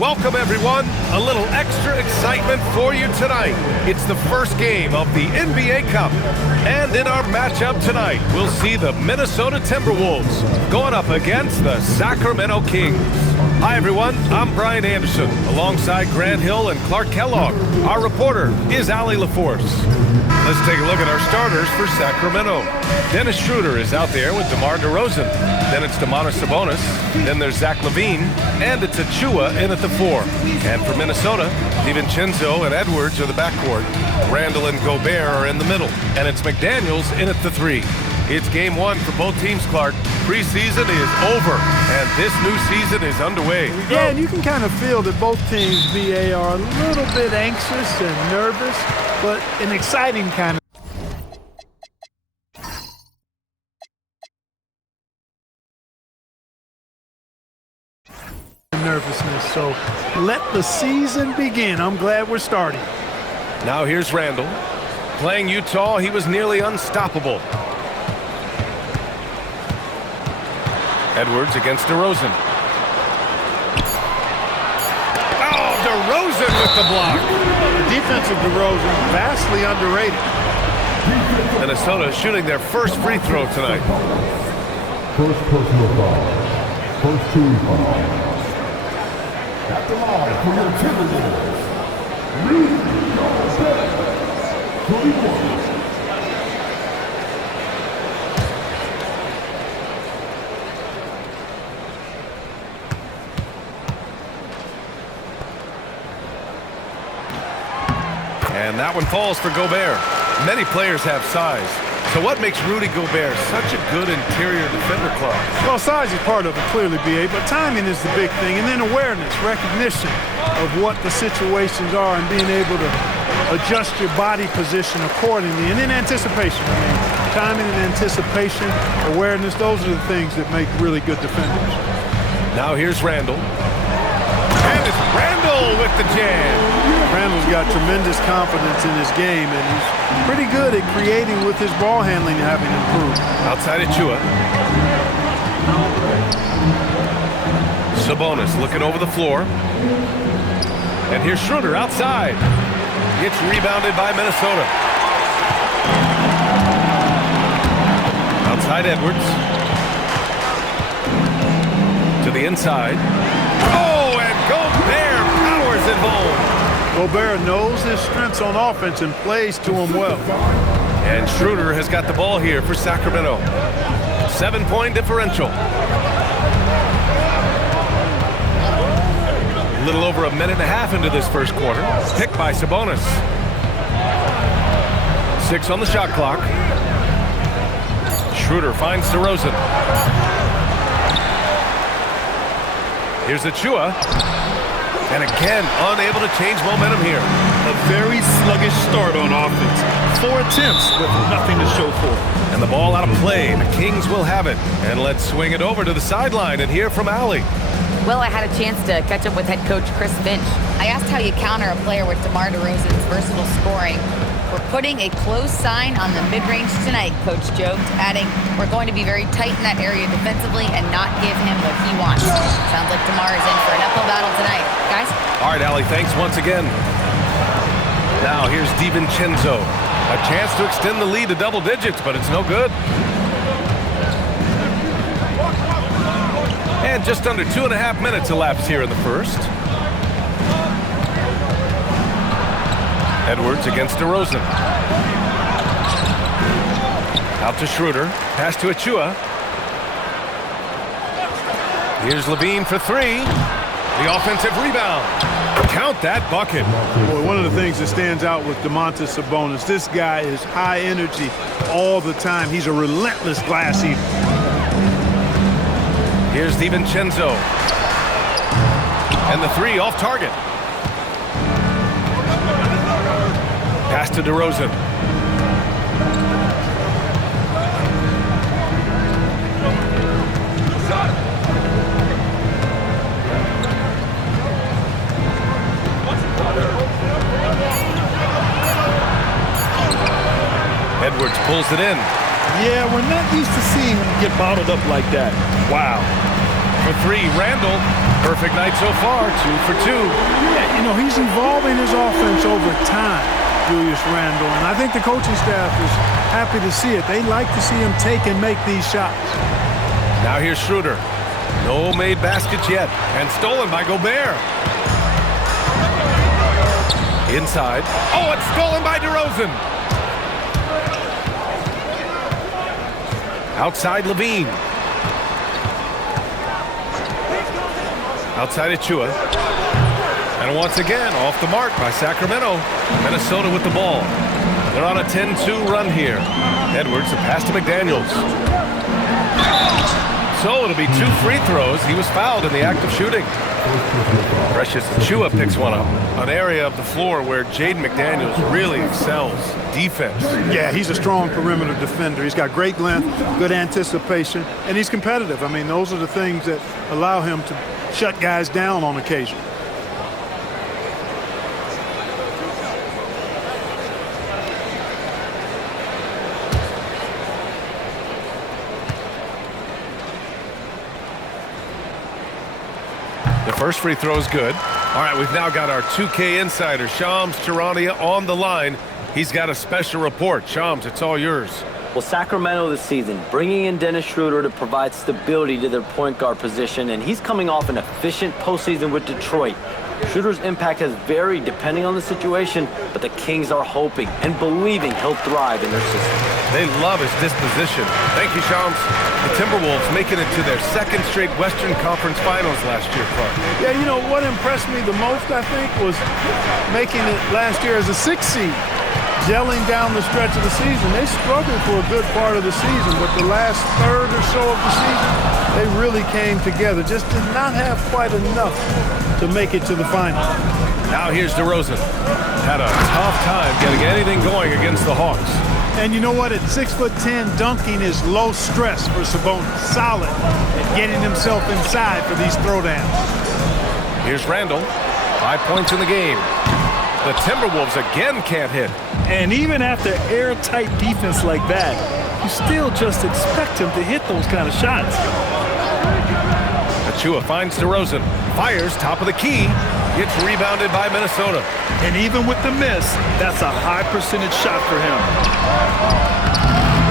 Welcome, everyone. A little extra excitement for you tonight. It's the first game of the NBA Cup. And in our matchup tonight, we'll see the Minnesota Timberwolves going up against the Sacramento Kings. Hi, everyone. I'm Brian Anderson, alongside Grant Hill and Clark Kellogg. Our reporter is Allie LaForce. Let's take a look at our starters for Sacramento. Dennis Schroeder is out there with DeMar DeRozan. Then it's Domantas Sabonis. Then there's Zach LaVine. And it's Achua in at the 4. And for Minnesota, DiVincenzo and Edwards are the backcourt. Randall and Gobert are in the middle. And it's McDaniels in at the 3. It's game 1 for both teams, Clark. Preseason is over, and this new season is underway. Yeah, and you can kind of feel that both teams, BA, are a little bit anxious and nervous, but an exciting kind of nervousness. So let the season begin. I'm glad we're starting. Now here's Randall. Playing Utah, he was nearly unstoppable. Edwards against DeRozan. Oh, DeRozan with the block. The defense of DeRozan vastly underrated. Minnesota shooting their first free throw tonight. First personal foul. First team foul. At the line for your Timberwolves, Rudy Gobert, 31. And that one falls for Gobert. Many players have size. So what makes Rudy Gobert such a good interior defender, Clark? Well, size is part of it, clearly, BA, but timing is the big thing. And then awareness, recognition of what the situations are and being able to adjust your body position accordingly. And then anticipation. I mean, timing and anticipation, awareness, those are the things that make really good defenders. Now here's Randall. And it's Randall with the jam. Randall's got tremendous confidence in his game, and he's pretty good at creating with his ball handling having improved. Outside Achua. Sabonis looking over the floor. And here's Schroeder outside. Gets rebounded by Minnesota. Outside Edwards. To the inside. Oh, and Gobert powers it home. Gobert knows his strengths on offense and plays to him well. And Schroeder has got the ball here for Sacramento. 7-point differential. A little over a minute and a half into this first quarter. Picked by Sabonis. 6 on the shot clock. Schroeder finds DeRozan. Here's Achua. And again, unable to change momentum here. A very sluggish start on offense. 4 attempts with nothing to show for it. And the ball out of play. The Kings will have it. And let's swing it over to the sideline and hear from Allie. Well, I had a chance to catch up with head coach Chris Finch. I asked how you counter a player with DeMar DeRozan's versatile scoring. We're putting a close sign on the mid-range tonight, Coach joked, adding, we're going to be very tight in that area defensively and not give him what he wants. Sounds like DeMar is in for an uphill battle tonight. Guys? All right, Allie, thanks once again. Now here's DiVincenzo. A chance to extend the lead to double digits, but it's no good. And just under 2.5 minutes elapsed here in the first. Edwards against DeRozan. Out to Schroeder. Pass to Achua. Here's LaVine for 3. The offensive rebound. Count that bucket. Boy, one of the things that stands out with Domantas Sabonis, this guy is high energy all the time. He's a relentless glass eater. Here's DiVincenzo. And the 3 off target. Pass to DeRozan. Edwards pulls it in. Yeah, we're not used to seeing him get bottled up like that. Wow. For 3, Randall. Perfect night so far, 2 for 2. Yeah, you know, he's evolving his offense over time, Julius Randle, and I think the coaching staff is happy to see it. They like to see him take and make these shots. Now here's Schroeder. No made baskets yet, and stolen by Gobert. Inside. Oh, it's stolen by DeRozan. Outside Levine. Outside Achua. And once again, off the mark by Sacramento. Minnesota with the ball. They're on a 10-2 run here. Edwards, a pass to McDaniels. So it'll be 2 free throws. He was fouled in the act of shooting. Precious Achua picks one up. An area of the floor where Jaden McDaniels really excels. Defense. Yeah, he's a strong perimeter defender. He's got great length, good anticipation, and he's competitive. I mean, those are the things that allow him to shut guys down on occasion. The first free throw is good. All right, we've now got our 2K insider, Shams Charania, on the line. He's got a special report. Shams, it's all yours. Well, Sacramento this season, bringing in Dennis Schroeder to provide stability to their point guard position, and he's coming off an efficient postseason with Detroit. Schroeder's impact has varied depending on the situation, but the Kings are hoping and believing he'll thrive in their system. They love his disposition. Thank you, Shams. The Timberwolves making it to their 2nd straight Western Conference Finals last year, Clark. Yeah, you know, what impressed me the most, I think, was making it last year as a 6th seed. Gelling down the stretch of the season. They struggled for a good part of the season, but the last third or so of the season, they really came together. Just did not have quite enough to make it to the final. Now here's DeRozan. Had a tough time getting anything going against the Hawks. And you know what? At 6'10", dunking is low stress for Sabonis. Solid at getting himself inside for these throwdowns. Here's Randle. 5 points in the game. The Timberwolves again can't hit. And even after airtight defense like that, you still just expect him to hit those kind of shots. Achua finds DeRozan. Fires top of the key. Gets rebounded by Minnesota. And even with the miss, that's a high percentage shot for him.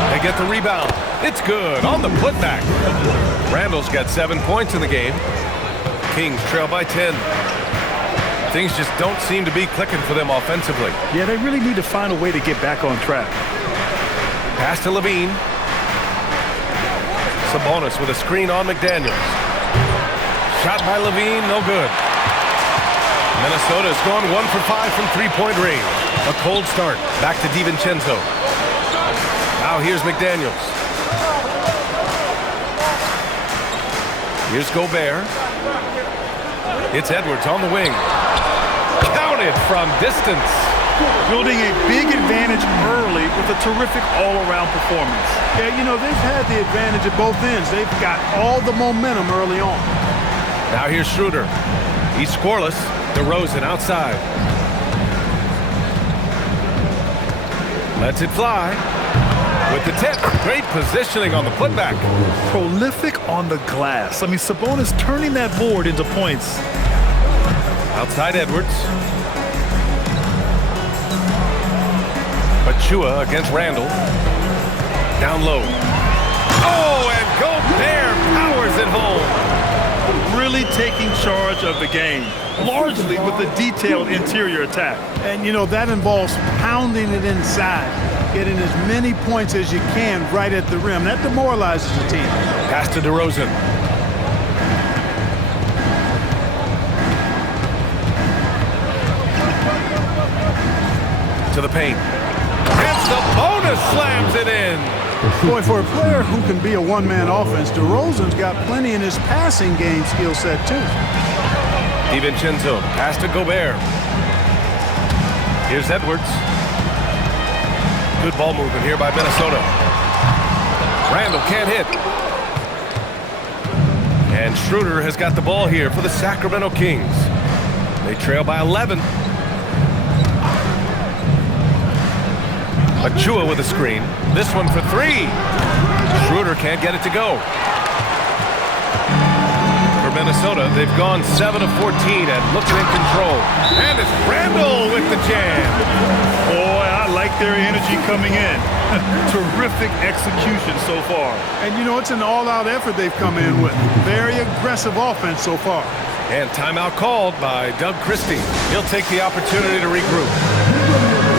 They get the rebound. It's good on the putback. Randall's got 7 points in the game. Kings trail by 10. Things just don't seem to be clicking for them offensively. Yeah, they really need to find a way to get back on track. Pass to Levine. Sabonis with a screen on McDaniels. Shot by Levine, no good. Minnesota's gone 1 for 5 from three-point range. A cold start. Back to DiVincenzo. Now here's McDaniels. Here's Gobert. It's Edwards on the wing. Counted from distance. Building a big advantage early with a terrific all-around performance. Yeah, you know, they've had the advantage at both ends. They've got all the momentum early on. Now here's Schroeder. He's scoreless. DeRozan outside. Lets it fly. With the tip. Great positioning on the putback. Prolific on the glass. I mean, Sabonis turning that board into points. Outside Edwards. Achua against Randle. Down low. Oh, and Gobert powers it home. Really taking charge of the game, largely with a detailed interior attack. And, you know, that involves pounding it inside, getting as many points as you can right at the rim. That demoralizes the team. Pass to DeRozan. To the paint. And Sabonis slams it in. Boy, for a player who can be a one-man offense, DeRozan's got plenty in his passing game skill set, too. DiVincenzo, pass to Gobert. Here's Edwards. Good ball movement here by Minnesota. Randle can't hit. And Schroeder has got the ball here for the Sacramento Kings. They trail by 11. Achua with a screen. This one for three. Schroeder can't get it to go. For Minnesota. They've gone 7 of 14 and looking in control. And it's Randall with the jam. Boy, I like their energy coming in. Terrific execution so far. And, you know, it's an all-out effort they've come in with. Very aggressive offense so far. And timeout called by Doug Christie. He'll take the opportunity to regroup.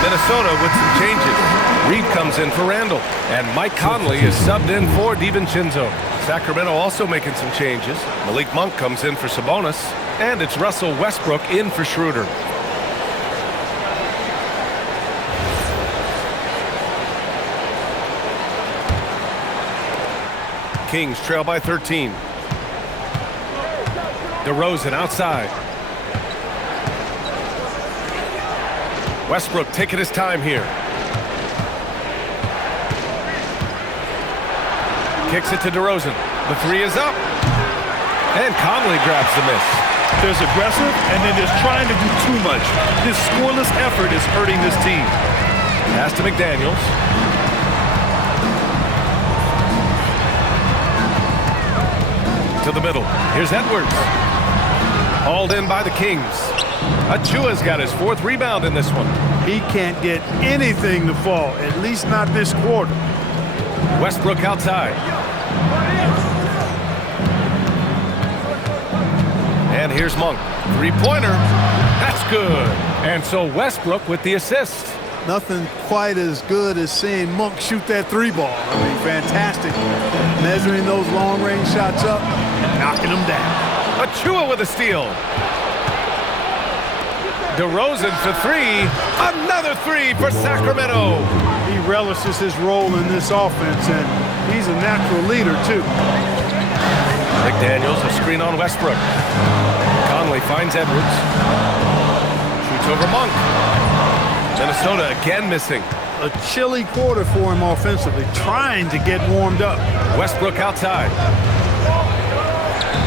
Minnesota with some changes. Reed comes in for Randall, and Mike Conley is subbed in for DiVincenzo. Sacramento also making some changes. Malik Monk comes in for Sabonis, and it's Russell Westbrook in for Schroeder. Kings trail by 13. DeRozan outside. Westbrook taking his time here. Kicks it to DeRozan. The three is up. And Conley grabs the miss. There's aggressive, and then there's trying to do too much. This scoreless effort is hurting this team. Pass to McDaniels. To the middle. Here's Edwards. Hauled in by the Kings. Achua's got his fourth rebound in this one. He can't get anything to fall, at least not this quarter. Westbrook outside. And here's Monk. Three-pointer. That's good. And so Westbrook with the assist. Nothing quite as good as seeing Monk shoot that three ball. I mean, fantastic. Measuring those long-range shots up and knocking them down. Achua with a steal. DeRozan for three. Another three for Sacramento. He relishes his role in this offense, and he's a natural leader, too. McDaniels, a screen on Westbrook. Conley finds Edwards. Shoots over Monk. Minnesota again missing. A chilly quarter for him offensively, trying to get warmed up. Westbrook outside.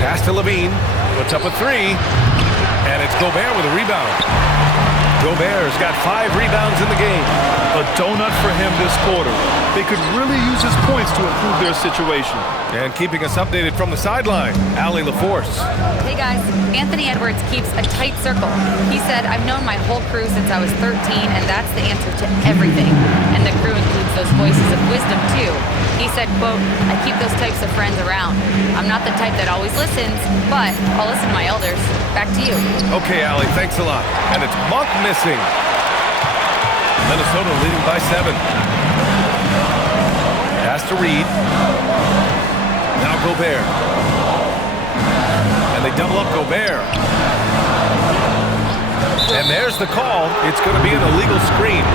Pass to Levine. Puts up a three. And it's Gobert with a rebound. Gobert's got 5 rebounds in the game. A donut for him this quarter. They could really use his points to improve their situation. And keeping us updated from the sideline, Allie LaForce. Hey guys, Anthony Edwards keeps a tight circle. He said, I've known my whole crew since I was 13, and that's the answer to everything. And the crew includes those voices of wisdom too. He said, quote, I keep those types of friends around. I'm not the type that always listens, but I'll listen to my elders. Back to you. Okay, Allie, thanks a lot. And it's Monk missing. Minnesota leading by 7. Pass to Reed. Now Gobert. And they double up Gobert. And there's the call. It's going to be an illegal screen.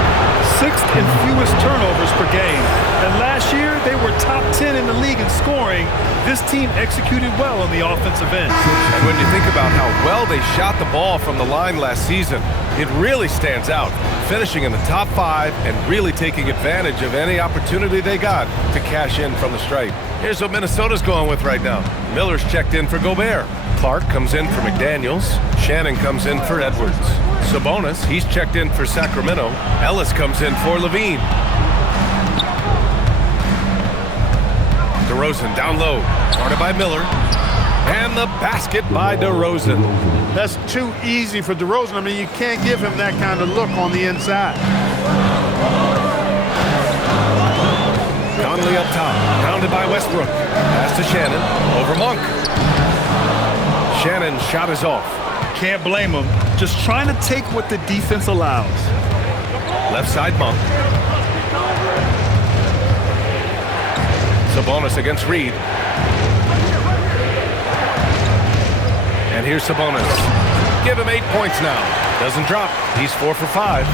6th and fewest turnovers per game. And last year, they were top 10 in the league in scoring. This team executed well on the offensive end. And when you think about how well they shot the ball from the line last season, it really stands out, finishing in the top 5 and really taking advantage of any opportunity they got to cash in from the stripe. Here's what Minnesota's going with right now. Miller's checked in for Gobert. Clark comes in for McDaniels. Shannon comes in for Edwards. Sabonis, he's checked in for Sacramento. Ellis comes in for Levine. DeRozan down low, guarded by Miller. And the basket by DeRozan. That's too easy for DeRozan. I mean, you can't give him that kind of look on the inside. top, pounded by Westbrook. Pass to Shannon, over Monk. Shannon's shot is off. Can't blame him. Just trying to take what the defense allows. Left side Monk. Sabonis against Reed. And here's Sabonis. Give him 8 points now. Doesn't drop. He's 4 for 5.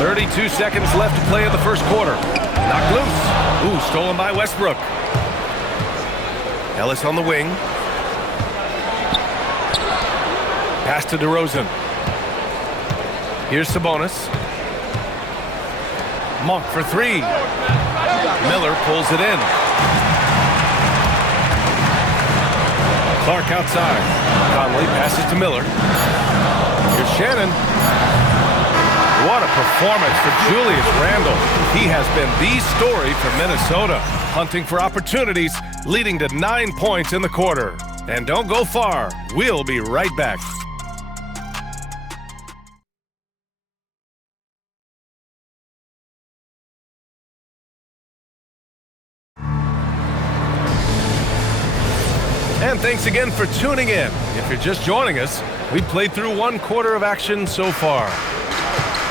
32 seconds left to play in the first quarter. Knocked loose. Ooh, stolen by Westbrook. Ellis on the wing. Pass to DeRozan. Here's Sabonis. Monk for 3. Miller pulls it in. Clark outside. Conley passes to Miller. Here's Shannon. What a performance for Julius Randle. He has been the story for Minnesota, hunting for opportunities, leading to 9 points in the quarter. And don't go far. We'll be right back. And thanks again for tuning in. If you're just joining us, we've played through 1 quarter of action so far.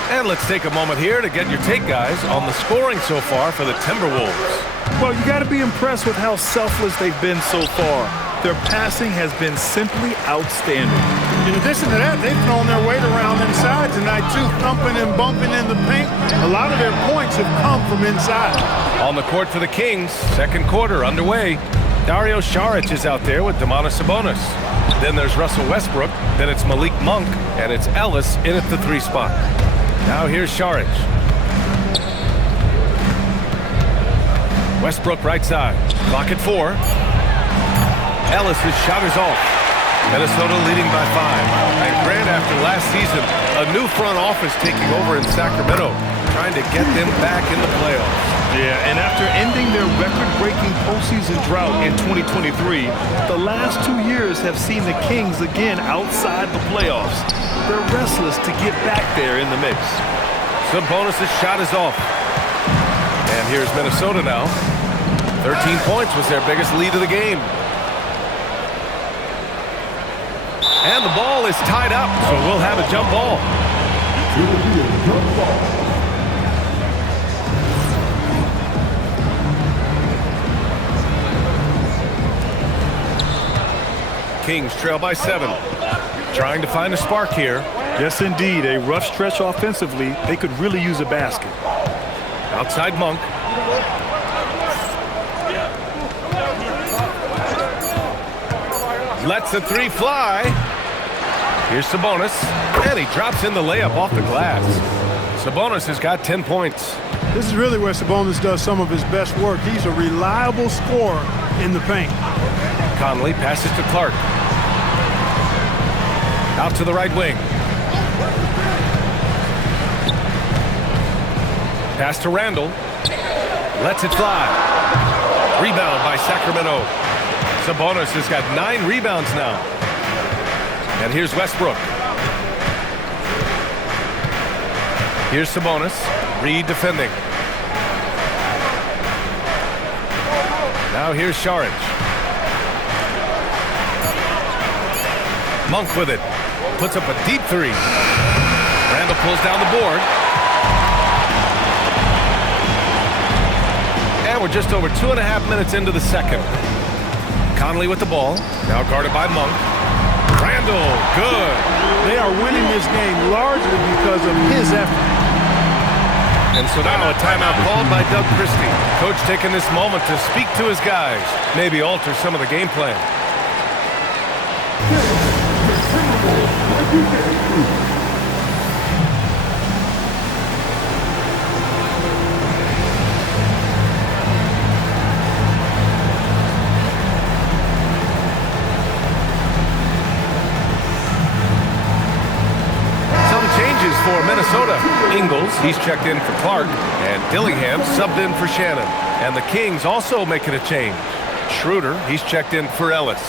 And let's take a moment here to get your take, guys, on the scoring so far for the Timberwolves. Well, you got to be impressed with how selfless they've been so far. Their passing has been simply outstanding. In addition to that, they've thrown their weight around inside tonight, too, thumping and bumping in the paint. A lot of their points have come from inside. On the court for the Kings, second quarter underway. Dario Saric is out there with Domantas Sabonis. Then there's Russell Westbrook. Then it's Malik Monk. And it's Ellis in at the 3 spot. Now here's Saric. Westbrook right side. Clock at 4. Ellis' shot is off. Minnesota leading by 5. And Grant, after last season, a new front office taking over in Sacramento, trying to get them back in the playoffs. Yeah, and after ending their record-breaking postseason drought in 2023, the last 2 years have seen the Kings again outside the playoffs. They're restless to get back there in the mix. Sabonis' shot is off. And here's Minnesota now. 13 points was their biggest lead of the game. And the ball is tied up, so we'll have a jump ball. It will be a jump ball. Kings trail by 7. Trying to find a spark here. Yes, indeed. A rough stretch offensively. They could really use a basket. Outside Monk. Lets the 3 fly. Here's Sabonis. And he drops in the layup off the glass. Sabonis has got 10 points. This is really where Sabonis does some of his best work. He's a reliable scorer in the paint. Conley passes to Clark. Out to the right wing. Pass to Randle. Lets it fly. Rebound by Sacramento. Sabonis has got 9 rebounds now. And here's Westbrook. Here's Sabonis. Reed defending. Now here's Saric. Monk with it. Puts up a deep 3. Randle pulls down the board. And we're just over 2.5 minutes into the second. Conley with the ball. Now guarded by Monk. Randle, good. They are winning this game largely because of his effort. And so now a timeout called by Doug Christie. Coach taking this moment to speak to his guys. Maybe alter some of the game plan. For Minnesota, Ingles, he's checked in for Clark, and Dillingham subbed in for Shannon. And the Kings also making a change. Schroeder, he's checked in for Ellis.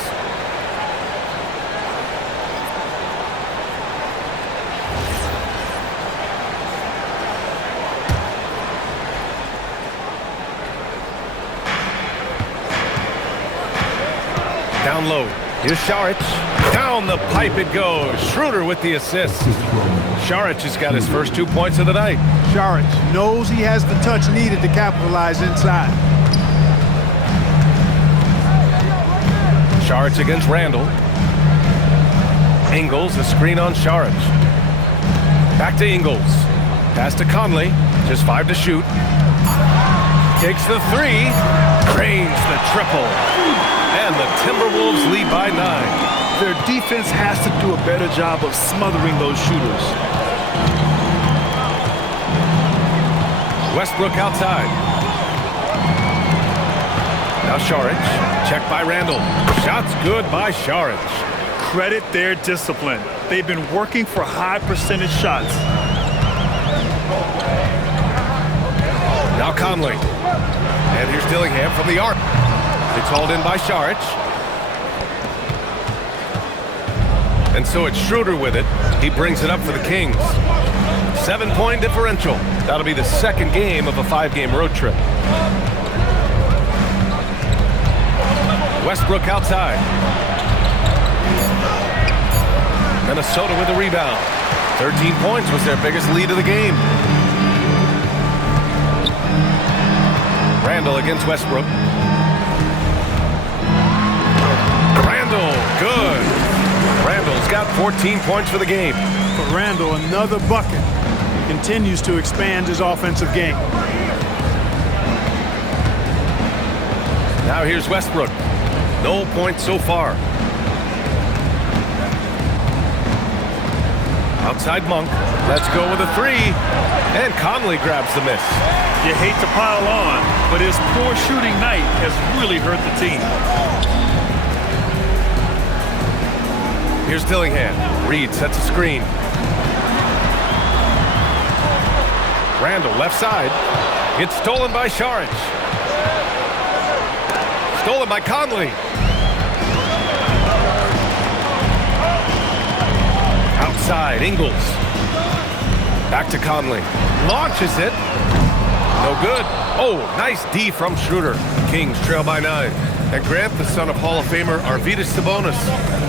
Down low. Here's Saric. Down the pipe it goes. Schroeder with the assist. Saric has got his first 2 points of the night. Saric knows he has the touch needed to capitalize inside. Saric against Randall. Ingles, a screen on Saric. Back to Ingles. Pass to Conley. Just 5 to shoot. Takes the 3. Drains the triple. And the Timberwolves lead by 9. Their defense has to do a better job of smothering those shooters. Westbrook outside. Now Saric. Check by Randall. Shots good by Saric. Credit their discipline. They've been working for high percentage shots. Now Conley. And here's Dillingham from the arc. It's hauled in by Saric. And so it's Schroeder with it. He brings it up for the Kings. 7-point differential. That'll be the second game of a 5-game road trip. Westbrook outside. Minnesota with a rebound. 13 points was their biggest lead of the game. Randall against Westbrook. Randall, good. Randall's got 14 points for the game. For Randall, another bucket. He continues to expand his offensive game. Now here's Westbrook. No points so far. Outside Monk. Let's go with a 3. And Conley grabs the miss. You hate to pile on, but his poor shooting night has really hurt the team. Here's Dillingham. Reed sets a screen. Randall left side. It's stolen by Saric. Stolen by Conley. Outside, Ingles. Back to Conley. Launches it. No good. Oh, nice D from Schroeder. Kings trail by 9. And Grant, the son of Hall of Famer Arvydas Sabonis.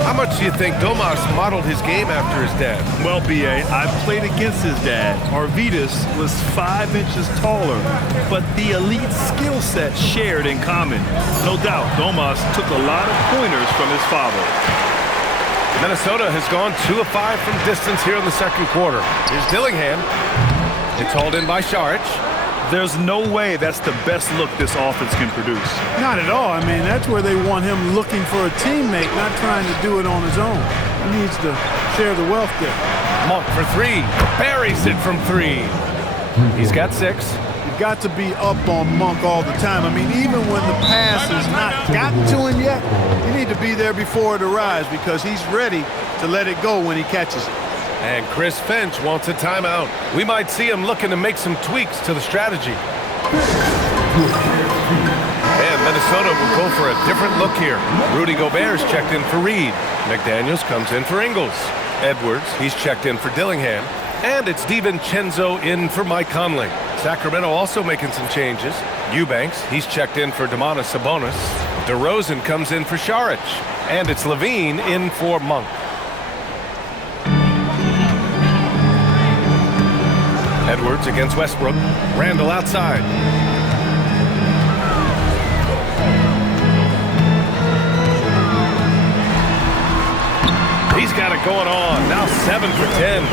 How much do you think Domas modeled his game after his dad? Well, B.A., I've played against his dad. Arvydas was 5 inches taller, but the elite skill set shared in common. No doubt, Domas took a lot of pointers from his father. Minnesota has gone 2 of 5 from distance here in the second quarter. Here's Dillingham. It's hauled in by Saric. There's no way that's the best look this offense can produce. Not at all. I mean, that's where they want him looking for a teammate, not trying to do it on his own. He needs to share the wealth there. Monk for 3. Buries it from 3. He's got 6. You've got to be up on Monk all the time. I mean, even when the pass has not gotten to him yet, you need to be there before it arrives because he's ready to let it go when he catches it. And Chris Finch wants a timeout. We might see him looking to make some tweaks to the strategy. And Minnesota will go for a different look here. Rudy Gobert's checked in for Reed. McDaniels comes in for Ingles. Edwards, he's checked in for Dillingham. And it's DiVincenzo in for Mike Conley. Sacramento also making some changes. Eubanks, he's checked in for Domantas Sabonis. DeRozan comes in for Saric. And it's Levine in for Monk. Edwards against Westbrook. Randall outside. He's got it going on. Now 7 for 10.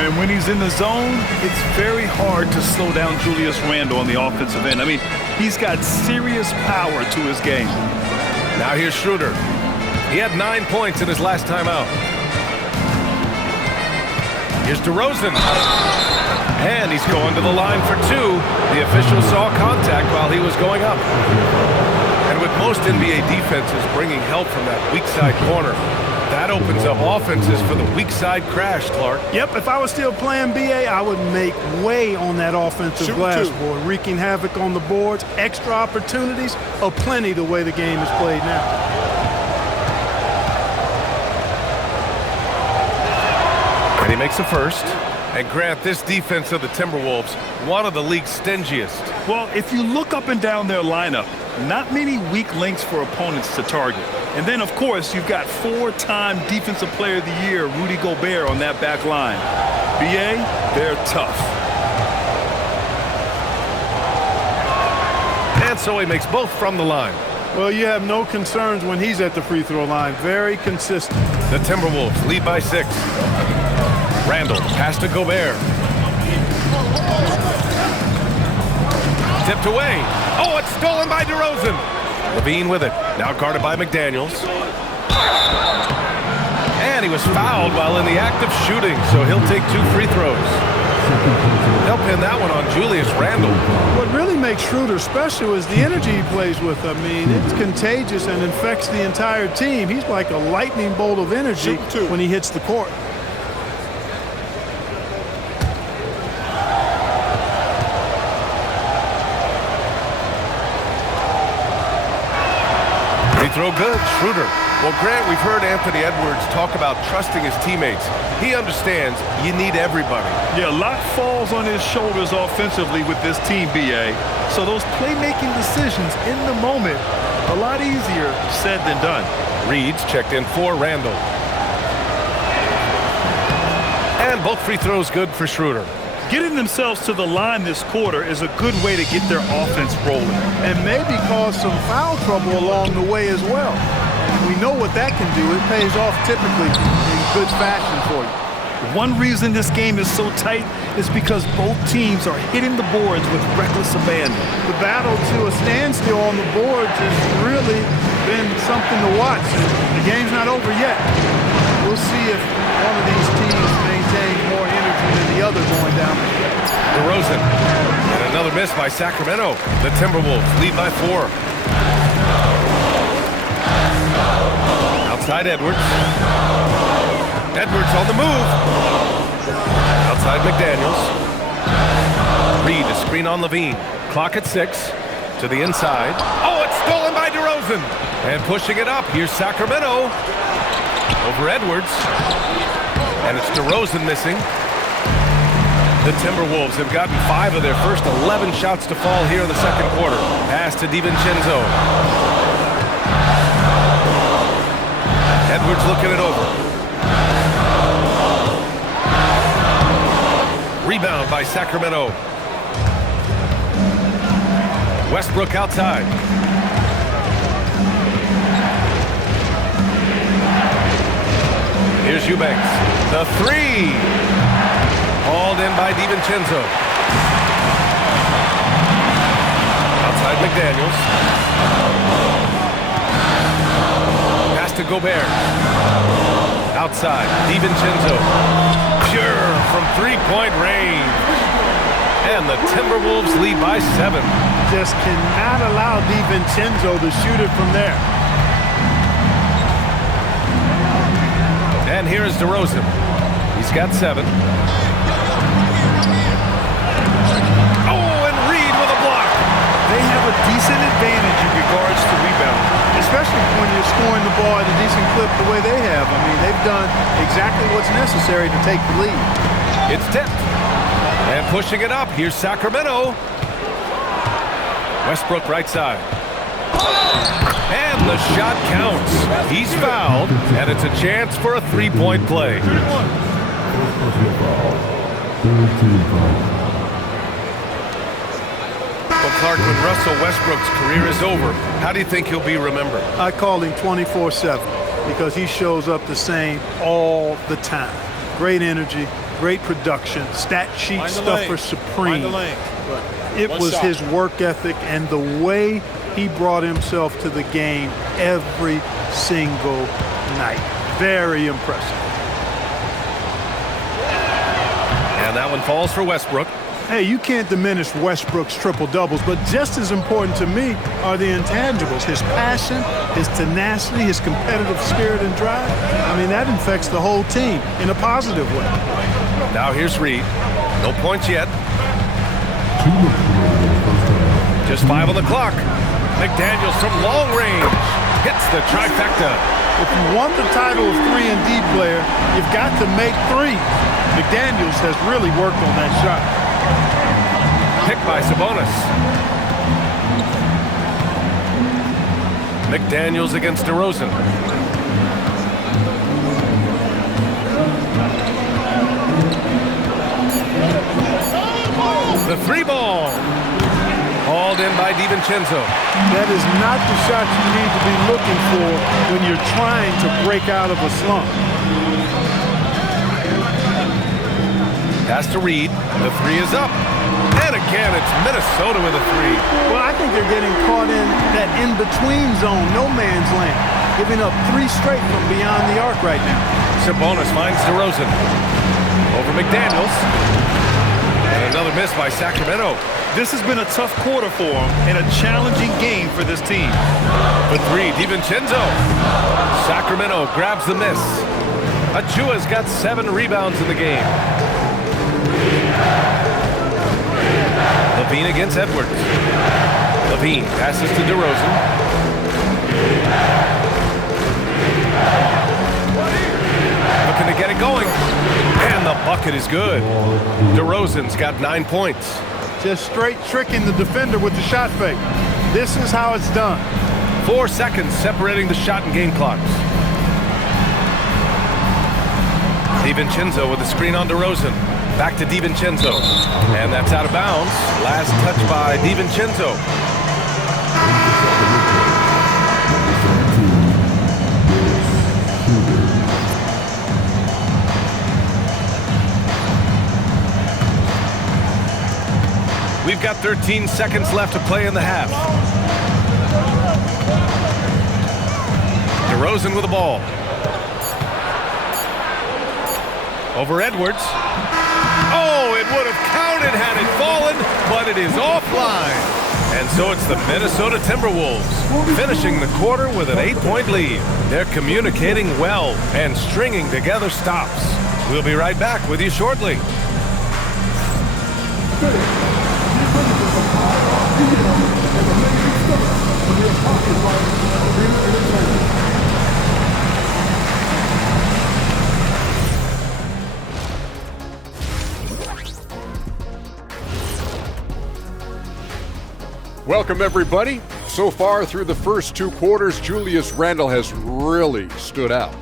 And when he's in the zone, it's very hard to slow down Julius Randle on the offensive end. I mean, he's got serious power to his game. Now here's Schroeder. He had 9 points in his last time out. Here's DeRozan. And he's going to the line for 2. The official saw contact while he was going up. And with most NBA defenses bringing help from that weak side corner, that opens up offenses for the weak side crash, Clark. Yep, if I was still playing BA, I would make way on that offensive glass board, wreaking havoc on the boards. Extra opportunities aplenty the way the game is played now. And he makes a first. And Grant, this defense of the Timberwolves, one of the league's stingiest. Well, if you look up and down their lineup, not many weak links for opponents to target. And then, of course, you've got 4-time Defensive Player of the Year, Rudy Gobert, on that back line. BA, they're tough. And so he makes both from the line. Well, you have no concerns when he's at the free throw line. Very consistent. The Timberwolves lead by 6. Randall, pass to Gobert. Tipped away. Oh, it's stolen by DeRozan. Levine with it. Now guarded by McDaniels. And he was fouled while in the act of shooting, so he'll take 2 free throws. They'll pin that one on Julius Randle. What really makes Schroeder special is the energy he plays with. I mean, it's contagious and infects the entire team. He's like a lightning bolt of energy when he hits the court. Free throw good, Schroeder. Well, Grant, we've heard Anthony Edwards talk about trusting his teammates. He understands you need everybody. Yeah, a lot falls on his shoulders offensively with this team, BA. So those playmaking decisions in the moment, a lot easier said than done. Reed's checked in for Randall. And both free throws good for Schroeder. Getting themselves to the line this quarter is a good way to get their offense rolling. And maybe cause some foul trouble along the way as well. We know what that can do. It pays off typically in good fashion for you. One reason this game is so tight is because both teams are hitting the boards with reckless abandon. The battle to a standstill on the boards has really been something to watch. The game's not over yet. We'll see if one of these teams maintains more energy than the other going down the stretch. DeRozan. And another miss by Sacramento. The Timberwolves lead by 4. Outside Edwards. Edwards on the move. Outside McDaniels. Reed, a screen on Levine. Clock at 6. To the inside. Oh, it's stolen by DeRozan. And pushing it up. Here's Sacramento. Over Edwards. And it's DeRozan missing. The Timberwolves have gotten 5 of their first 11 shots to fall here in the second quarter. Pass to DiVincenzo. Edwards looking it over. Rebound by Sacramento. Westbrook outside. Here's Eubanks. The 3. Hauled in by DiVincenzo. Outside McDaniels. Pass to Gobert. Outside, DiVincenzo. Pure from three-point range. And the Timberwolves lead by 7. Just cannot allow DiVincenzo to shoot it from there. And here is DeRozan. He's got 7. Oh, and Reed with a block. They have a decent advantage in regards to rebounding. Especially when you're scoring the ball at a decent clip the way they have. I mean, they've done exactly what's necessary to take the lead. It's tipped. And pushing it up, here's Sacramento. Westbrook right side. And the shot counts. He's fouled, and it's a chance for a three-point play. Well, Clark, when Russell Westbrook's career is over, how do you think he'll be remembered? I call him 24/7 because he shows up the same all the time. Great energy, great production, stat sheet stuffer supreme. But it was his work ethic and the way he brought himself to the game every single night. Very impressive. And that one falls for Westbrook. Hey, you can't diminish Westbrook's triple-doubles, but just as important to me are the intangibles. His passion, his tenacity, his competitive spirit and drive. I mean, that infects the whole team in a positive way. Now here's Reed. No points yet. Just 5 on the clock. McDaniels from long range hits the trifecta. If you want the title of 3-and-D player, you've got to make 3. McDaniels has really worked on that shot. Picked by Sabonis. McDaniels against DeRozan. The three ball. Hauled in by DiVincenzo. That is not the shot you need to be looking for when you're trying to break out of a slump. Pass to Reed. The three is up. And again, it's Minnesota with a three. Well, I think they're getting caught in that in-between zone, no man's land, giving up three straight from beyond the arc right now. Sabonis finds DeRozan. Over McDaniels. And another miss by Sacramento. This has been a tough quarter for him and a challenging game for this team. For three, DiVincenzo. Sacramento grabs the miss. Achua's got 7 rebounds in the game. Levine against Edwards. Levine passes to DeRozan. Looking to get it going. And the bucket is good. DeRozan's got 9 points. Just straight tricking the defender with the shot fake. This is how it's done. 4 seconds separating the shot and game clocks. DiVincenzo with a screen on DeRozan. Back to DiVincenzo. And that's out of bounds. Last touch by DiVincenzo. We've got 13 seconds left to play in the half. DeRozan with the ball. Over Edwards. Oh, it would have counted had it fallen, but it is offline. And so it's the Minnesota Timberwolves finishing the quarter with an 8-point lead. They're communicating well and stringing together stops. We'll be right back with you shortly. Welcome, everybody. So far through the first 2 quarters, Julius Randle has really stood out.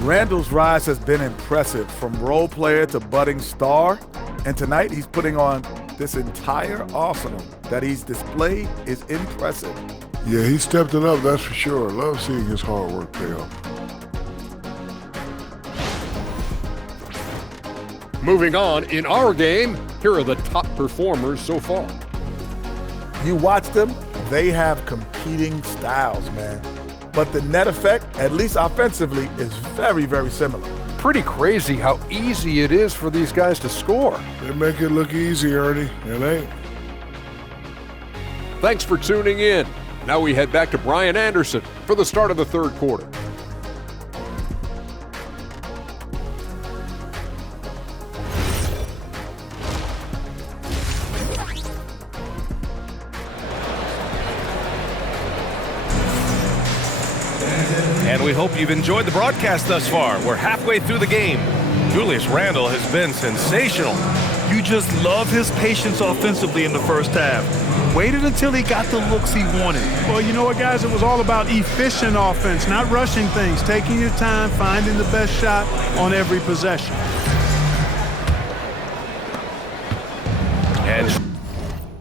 Randle's rise has been impressive, from role player to budding star, and tonight he's putting on this entire arsenal that he's displayed is impressive. Yeah, he stepped it up, that's for sure. Love seeing his hard work pay off. Moving on, in our game, here are the top performers so far. You watch them, they have competing styles, man. But the net effect, at least offensively, is very, very similar. Pretty crazy how easy it is for these guys to score. They make it look easy, Ernie. It ain't. Thanks for tuning in. Now we head back to Brian Anderson for the start of the third quarter. And we hope you've enjoyed the broadcast thus far. We're halfway through the game. Julius Randle has been sensational. You just love his patience offensively in the first half. Waited until he got the looks he wanted. Well, you know what, guys? It was all about efficient offense, not rushing things, taking your time, finding the best shot on every possession.